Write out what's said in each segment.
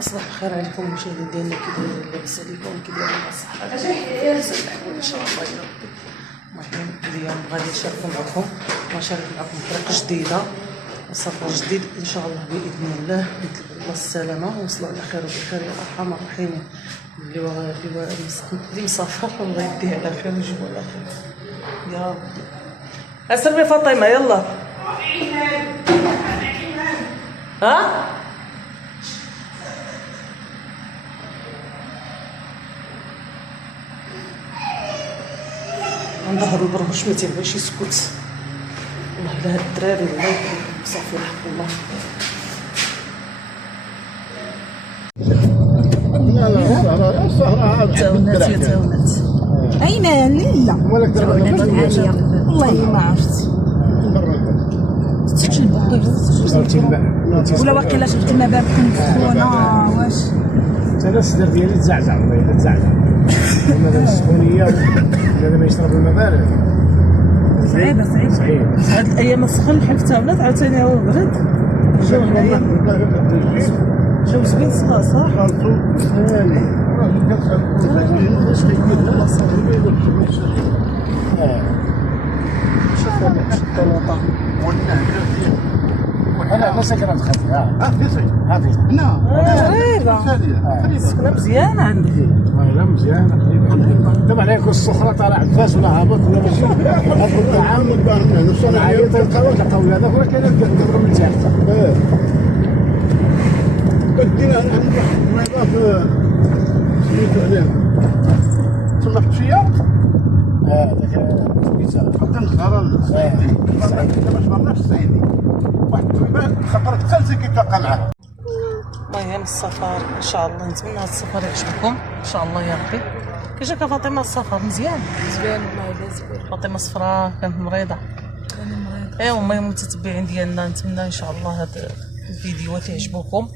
صباح الخير عليكم المشاهدين ديالنا، كي دايرين؟ لاباس عليكم؟ كي دايرين؟ الصحة تحبوا ان شاء الله يا ربي. المهم اليوم غادي نشارك معكم طريقة جديدة وسفر جديد ان شاء الله باذن الله. نطلب الله السلامة ووصلوا على خير وبخير يا ارحم الراحمين. اللي مسافر الله يديه على خير ويجيبو على خير يا ربي. اسلمي فاطمة يلا. ها نظهر البرغوش ما تيبغيش يسكت. والله الا هاد الدراري الله يكرمهم صافي الحق الله. لا السهرة تاونات يا تاونات. ايمان لا تاونات عالية والله ما عرفت. ولا واقيلا شفت المباب خونا واش انا الصدر ديالي تزعزع والله تزعزع. مثلا السخونيه هذا ما يشرب المبارد صعيبه. هاد الايام السخن الحال في تاونات عاوتاني هو برد. الجو هنايا جو زوين صح. انا ساكن خفيف. هذه قريبه سكنه مزيانه عندك. لا مزيانه. دابا عليك الصخره طالع عفاس ولا هابط ولا ماشي. هذا الطعام من دار من نص انا عيط تلقاو هذا ولا كاين كنضرب من تحت. بدينا عند واحد المريضه سميتو عليه تما في الشيار. داك النهار الصعيدي دابا جبرناش الصعيدي واحد الطبيبه خبرت خالتي كيف تلقى معاه. المهم السفر ان شاء الله نتمنى هذا السفر يعجبكم ان شاء الله يا ربي. كي جاك فاطمه السفر مزيان والله زوين. فاطمه صفراء كانت مريضه. ايوا المهم المتتبعين ديالنا نتمنى ان شاء الله هاد الفيديوهات يعجبوكم.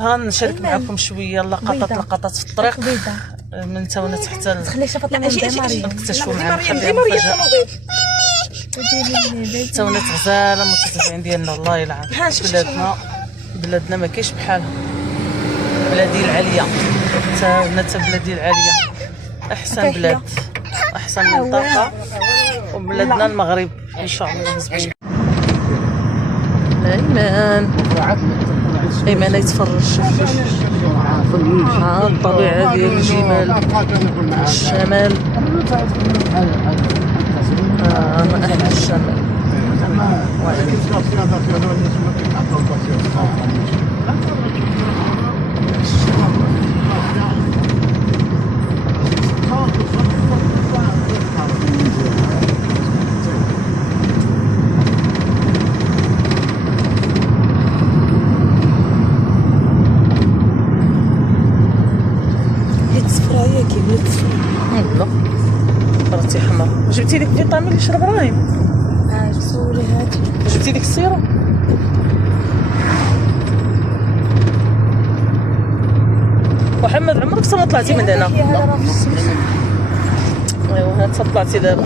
غنشارك معكم شويه لقطات في الطريق من تاونات حتى نكتشفوا معنا تاونات غزاله. متتبعين ديالنا الله يلعن بلادنا ما كاينش بحالها. بلادي العاليه تاونات بلادي العاليه احسن بلاد احسن منطقه وبلادنا المغرب ان شاء الله. زوين ايمان يتفرج الطبيعه ديال الجبال الشمال. ما احلى الشمال. لا راسي حمر. جبتي لك فيتامين اللي شرب رايم؟ صوري هاتي. جبتي لك السيروم؟ محمد عمرك ما طلعتي من هنا؟ ايوا ها طلعتي دابا.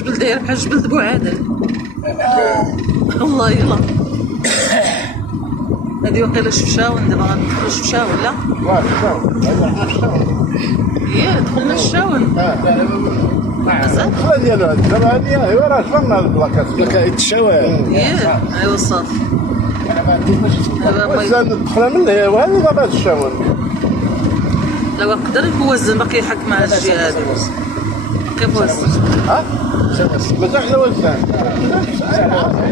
الجبل داير بحال جبل بوعادل. والله يلا هادي وقيلا شفشاون، دابا غندخلو شفشاون لا؟ هي دخلنا الشاون مازال؟ الدخله ديالو دابا هادي ايوا راه جبرنا هاد البلاكات بلاكات الشوارع. ايوا صافي. وزان الدخله من هي وهذه دابا الشاون. دابا يقدر يوزن باقي يحك مع الجهه هادي باقي يوزن. ها؟ مازال حنا وزان.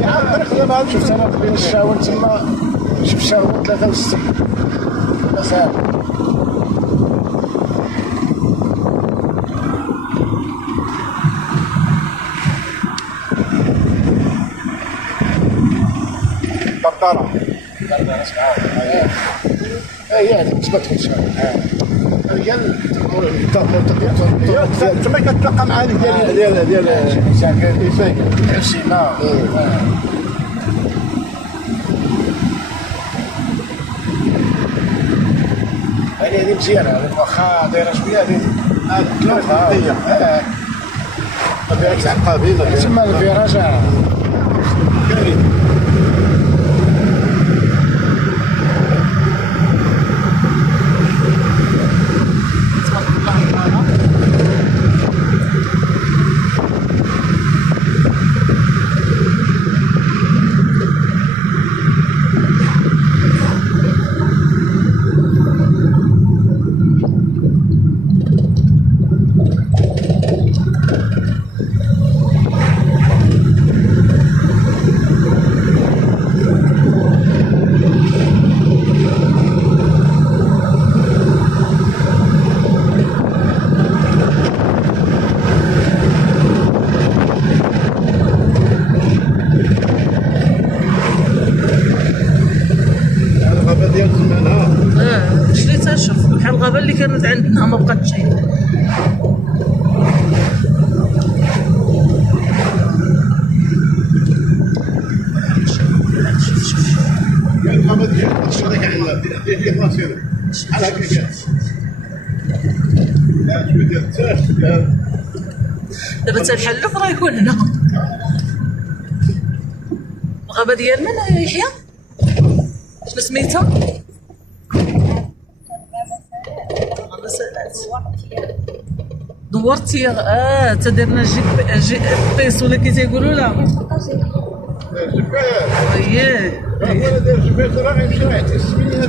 الطريق دابا شفت انا بين الشاون تما شوف شاون 63 مسافه. بطاره. هي هذه بالنسبه لك الشاون. رجال تما كتلقى مع هذيك ديال عسينا. هذه مزيانه، واخا دايره شويه هذه الطريق ما فيهاش عقابين تما الفيراج كاين. شريتها شوف بحال الغابه اللي كانت عندنا ما بقاتش شي. الغابه ديال الشركه عندنا ديال مصير بحال هكا كانت. شويه ديال التاش دابا حتى الحلوف راه يكون هنا. الغابه ديال من يا يحيى؟ شنو سميتها؟ دورتي تدرنا جي بيس ولا كي تيقولوا لا الجبال. هو داير الجبال راه غيمشي راه يعطي السميه.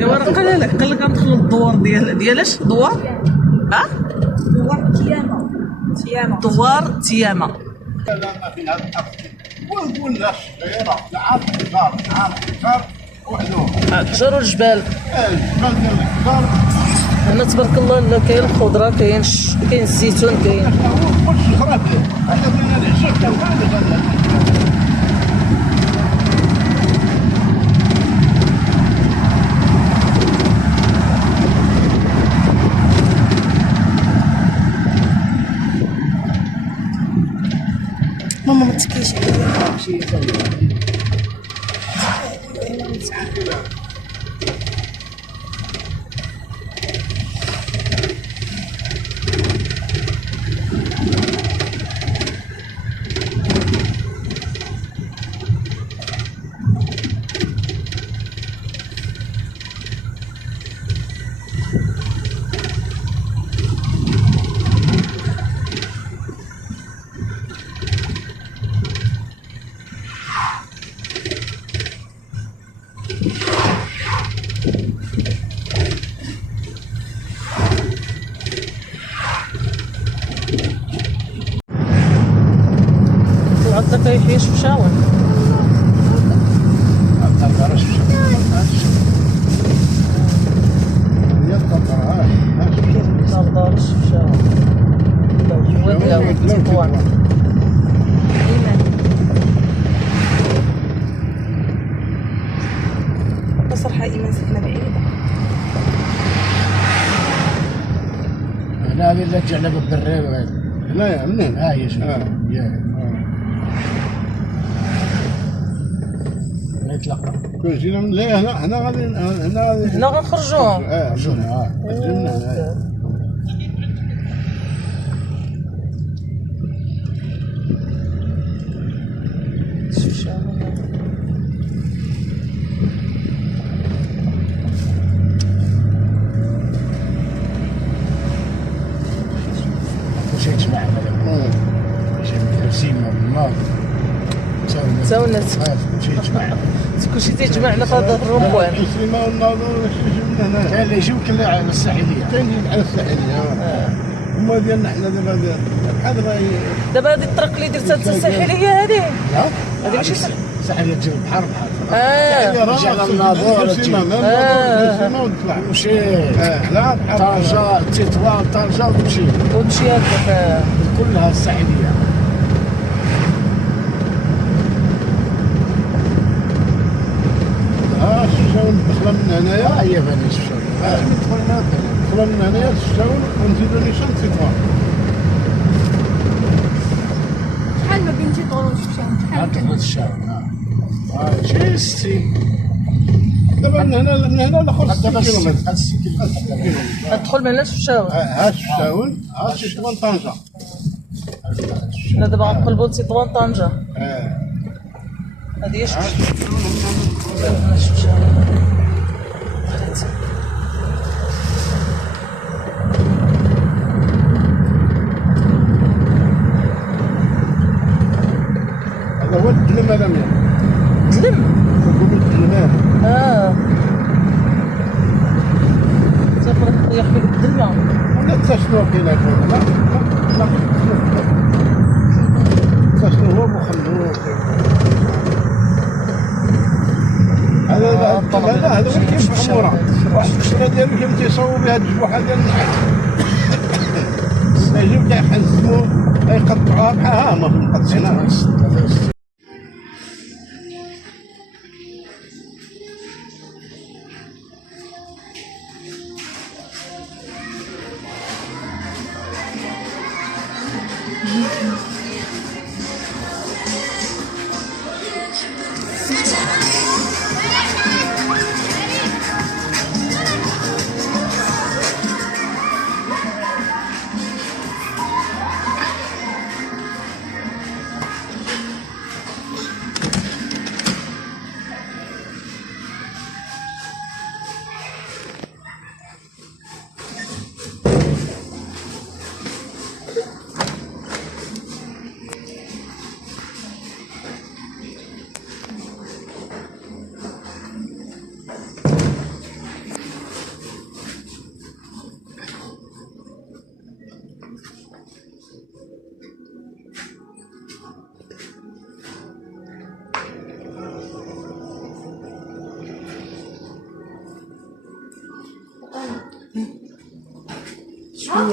ايوا راه قال لك غندخلوا للدوار ديال اش دوار؟ ها؟ دوار تياما. لا في هذا الارض ولا الشجيره لا عاد الحجار وحده. الحجر والجبال. الجبال ديال الحجار. هنا تبارك الله كاين الخضره، كاين الزيتون، كاين كلشي خراب. هذا من العشاق تاع هذا. ماما ما تكيش عندك يحيى شفشاون. نهضر شفشاون وديا تطوان. صراحة إيمان سكنة بعيدة. هنا هذه اللي تجعلها بالدريب هنايا منين؟ هي شوف يتلقى كون جينا من لا هنا غادي هنا غنخرجوا. خرجونا كلشي تيجمعنا في هذا الرمبوان. السينما والناظور يجيو من هنا. كاين اللي يجيو كاين اللي على الساحليه. كاين اللي على الساحليه. هما ديالنا حنا دابا بحال دابا هذه الطرق اللي درتها انت الساحليه هذه. لا هذه ماشي الساحليه ديال البحر بحال جا على الناظور السينما ونطلع نمشي لا بحال طنجه تطوان طنجه ونمشي ونمشي هكا كلها الساحليه. الشاون دخل من هنايا هي بني الشاون دخل من هنايا الشاون ونزيدو نيشان تطوان. شحال ما بين تيطون وشفشاون شحال هاد الشاون شي 60. دابا من هنا لاخر 6 دابا كيلومتر. 6 كيلومتر. تدخل من هنا لشفشاون. ها الشاون ها تطوان طنجه. حنا دابا غنقلبوا لتطوان طنجه. هذه هي شفشاون. هذا هو الدلم هذا مياه. تلم. الدلمان. تاخذ يحمل الدلمه. لا تشنو كاين هكا لا تشنو هو مخلوق. هذا هو كيف عمره واحد الكسره ديالو كيف تيصاوبوا بها الجوحه ديال النحت. يجيو كيحزموا يقطعوها بحال ها هما مقطعينها.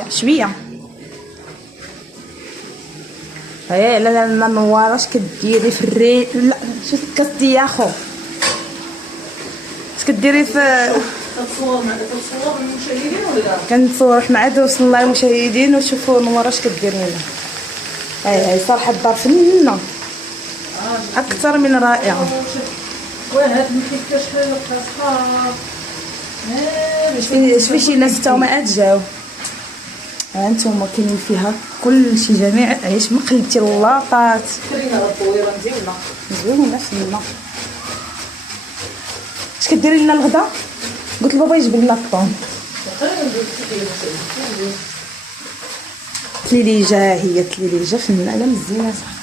شويه لا لا ما نوراش كديري في الريل. لا شوف كديري يا خو اش كديري في كتصور المشاهدين ولا كنصور مع دوس الله المشاهدين وشوفوا نورا اش كدير لنا. هاي صراحه الدار فنانه اكثر من رائعه. وهاد الحكه شحال بقات شوفي شي ناس تا هما عاد جاو. ها انتما كاينين فيها كل شي جميع عيش مقلبتي اللاطات كرينا هاد الطويره زوينه فينا. اش كديري لنا الغدا؟ قلت لبابا يجيب لنا الطون. تليليجه هي تليليجه فنانه مزيانه صح.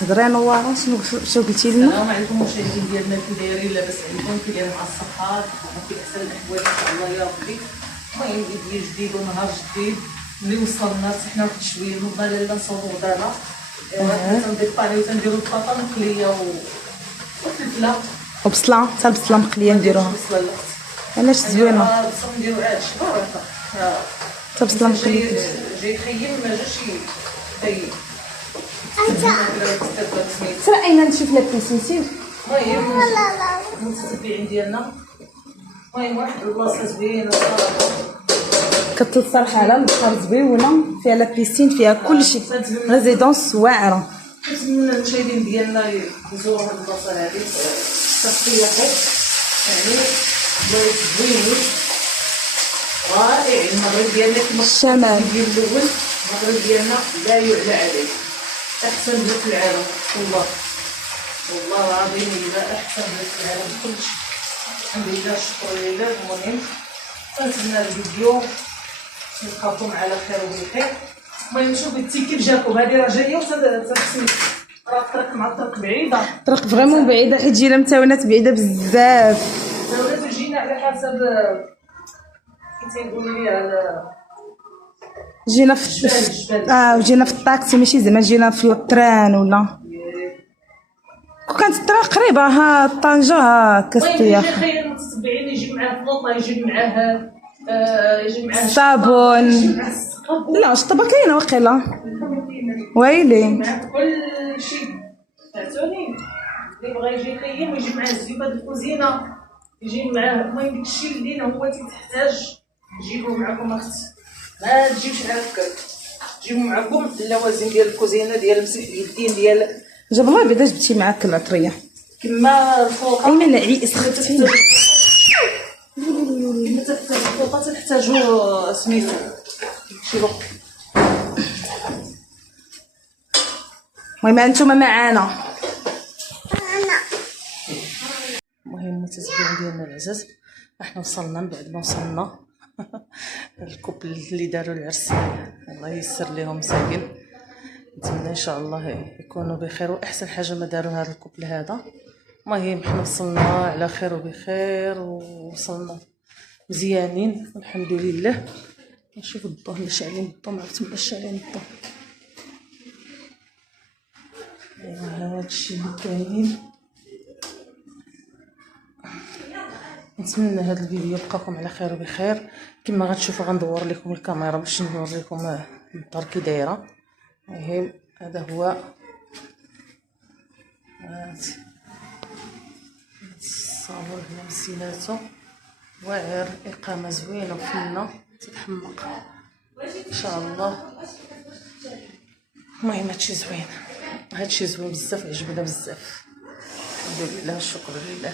هضري نواره شنو قلتي لنا؟ السلام عليكم مشاهدين ديالنا كي دايرين لاباس عليكم كي دايرين مع الصحه في احسن الاحوال ان شاء الله يا ربي. المهم فيديو جديد ونهار جديد اللي وصلنا حنا واحد شويه من لا نصوبوا غدانا. تنديباريو تنديرو البطاطا مقليه والفلفله وبصله حتى البصله مقليه نديروها. علاش زوينه بصله نديرو عاد شبارطه حتى بصله مقليه جاي خيم ما جاش خيم. ترى اين نشوف لا بيسيسيف. المهم المتتبعين ديالنا المهم واحد البلاصه زوينه كتصرح على البحر زوينه فيها لا بيسين فيها كلشي ريزيدونس واعره. كنتمنى المشاهدين ديالنا يزوروا هاد البلاصه هادي تستريحوا يعني بلايص زوينين رائعين. المغرب ديالنا كما الشمال ديال الاول المغرب ديالنا لا يعلى عليه احسن بلاد في العالم والله العظيم الا احسن بلاد في العالم كلشي. الحمد لله الشكر لله. المهم تنتمنى الفيديو نلقاكم على خير وبخير. المهم نشوف التيكيت جاكم هذه راه جايه وتنسمي راه الطريق مع الطريق بعيده، طريق فريمون بعيده حيت جينا من تاونات بعيده بزاف. زاولات جينا على حسب كي تيقولوا لي على جينا في الجبال. وجينا في الطاكسي ماشي زعما جينا في التران ولا كون كانت الطريق قريبه ها طنجه ها المهم كاستياخ. يجي خير المتتبعين يجيب معاه فلوطه، يجيب معاه الصابون. يجيب معاه الصابون، لا الشطبه كاينه واقيلا ويلي. معاه كل شيء فهمتوني. اللي بغى يجي يخيم ويجيب معاه الزيوبه د الكوزينه، يجيب معاه المهم داكشي اللي هو تحتاج جيبوه معكم اختي. ما تجيبش على فكرك، جيبوا معكم اللوازم ديال الكوزينه ديال المسح اليدين ديال جاب الله بعدا جبتي معاك العطريه كما الفوطه. ايمن عيس خفتي. كما تحتاج الفوطه تحتاجوا سميتو شي وقت. المهم انتم معانا. المهم المتتبعين ديالنا العزاز، احنا وصلنا من بعد ما وصلنا الكوبل اللي داروا العرس الله ييسر لهم مساكن. نتمنى ان شاء الله يكونوا بخير، واحسن حاجه ما داروا هذا الكوبل هذا. المهم حنا وصلنا على خير وبخير ووصلنا مزيانين الحمد لله. نشوف الضوء اللي شاعلين الضوء، ما عرفت مابقاش شاعلين الضوء. ايوا هادشي اللي كاين. نتمنى هذا الفيديو يبقاكم على خير وبخير. كما غتشوفوا غندور لكم الكاميرا باش نوريكم الدار كي دايره. المهم هذا هو الصالون هنا مسيناتو واعر، اقامه زوينه وفنه تتحمق ان شاء الله. المهم هادشي زوين، هادشي زوين بزاف، عجبنا بزاف الحمد لله والشكر لله.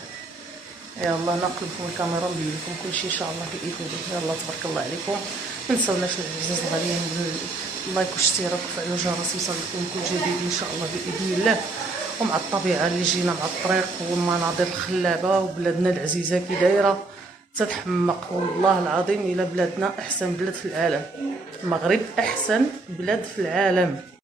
يلا نقلب لكم الكاميرا ونبين لكم كلشي ان شاء الله باذن الله. يلا تبارك الله عليكم، ما تنساوناش العزاز الغاليين باللايك والاشتراك وفعلوا الجرس يوصلكم كل جديد ان شاء الله باذن الله. ومع الطبيعه اللي جينا مع الطريق والمناظر الخلابه وبلادنا العزيزه كي دايره تتحمق. والله العظيم الى بلادنا احسن بلاد في العالم، المغرب احسن بلاد في العالم.